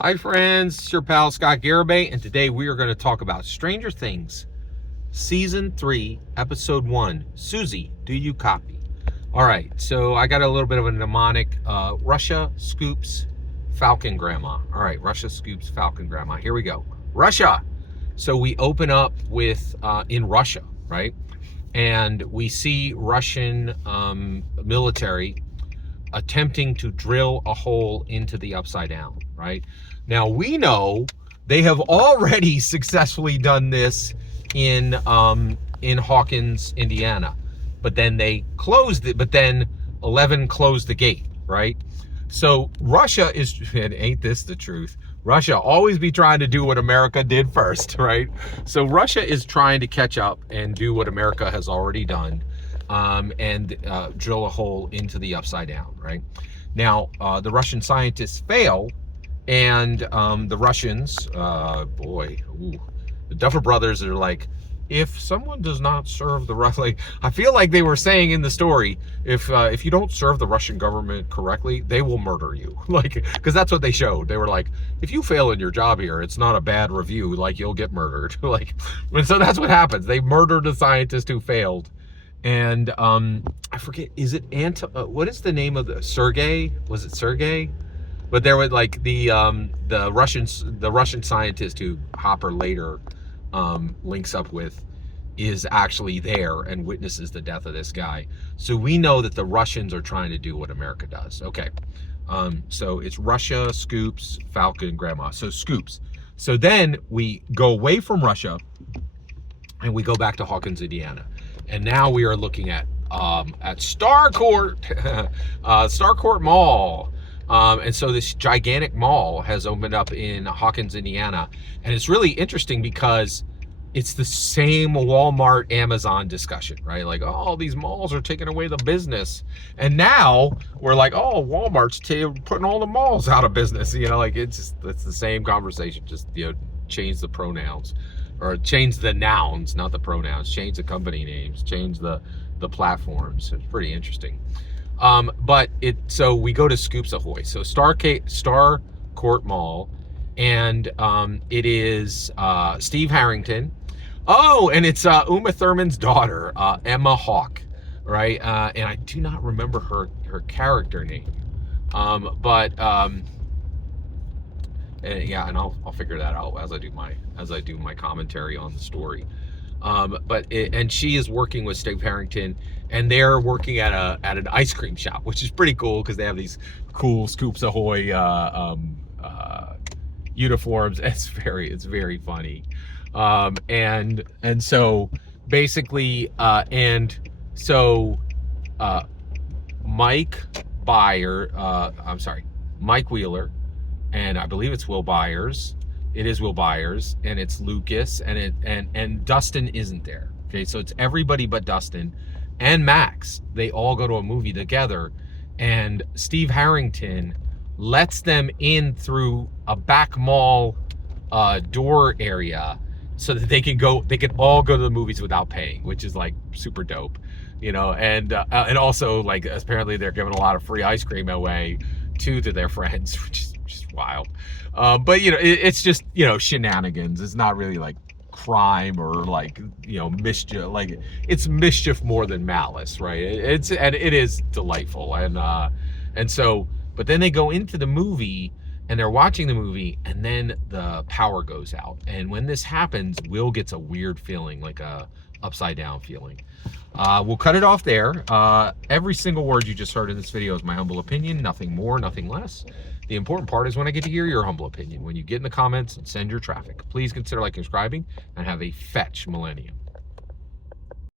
Hi friends, it's your pal Scott Garibay, and today we are going to talk about Stranger Things, Season 3, Episode 1, Suzie, do you copy? Alright, so I got a little bit of a mnemonic, Russia scoops Falcon Grandma. Alright, Russia scoops Falcon Grandma. Here we go. Russia! So we open up with, in Russia, right? And we see Russian military attempting to drill a hole into the Upside Down, right? Now we know they have already successfully done this in Hawkins, Indiana, but then they closed it. But then 11 closed the gate, right? So Russia is, and ain't this the truth? Russia always be trying to do what America did first, right? So Russia is trying to catch up and do what America has already done. And drill a hole into the Upside Down, right? Now, the Russian scientists fail, and the Russians, the Duffer Brothers are like, if someone does not serve the Russian, I feel like they were saying in the story, if you don't serve the Russian government correctly, they will murder you. Because that's what they showed. They were like, if you fail in your job here, it's not a bad review, you'll get murdered. And so that's what happens. They murdered a scientist who failed. And I forget, is it what is the name of the Sergey? Was it Sergey? But there was the Russian scientist who Hopper later links up with is actually there and witnesses the death of this guy. So we know that the Russians are trying to do what America does. Okay, so it's Russia scoops Falcon Grandma. So scoops. So then we go away from Russia and we go back to Hawkins, Indiana. And now we are looking at Starcourt, Starcourt Mall. And so this gigantic mall has opened up in Hawkins, Indiana. And it's really interesting because it's the same Walmart, Amazon discussion, right? Oh, these malls are taking away the business. And now we're like, oh, Walmart's putting all the malls out of business. It's the same conversation, just, change the pronouns. Or change the nouns, not the pronouns. Change the company names. Change the platforms. It's pretty interesting. So we go to Scoops Ahoy. So Starcourt Mall, and it is Steve Harrington. Oh, and it's Uma Thurman's daughter, Emma Hawke, right? And I do not remember her character name, yeah, and I'll figure that out as I do my commentary on the story. And she is working with Steve Harrington, and they're working at an ice cream shop, which is pretty cool because they have these cool Scoops Ahoy uniforms. It's very funny. And so basically, Mike Wheeler, and I believe it's Will Byers. It is Will Byers, and it's Lucas, and Dustin isn't there. Okay, so it's everybody but Dustin and Max. They all go to a movie together, and Steve Harrington lets them in through a back mall door area so that they can all go to the movies without paying, which is super dope, and also apparently they're giving a lot of free ice cream away to their friends, which is just wild. But it's just shenanigans. It's not really crime or mischief. It's mischief more than malice, right? It is delightful, and so. But then they go into the movie and they're watching the movie, and then the power goes out. And when this happens, Will gets a weird feeling, like a upside down feeling. We'll cut it off there. Every single word you just heard in this video is my humble opinion, nothing more, nothing less. The important part is when I get to hear your humble opinion, when you get in the comments and send your traffic. Please consider liking, subscribing, and have a fetch millennium.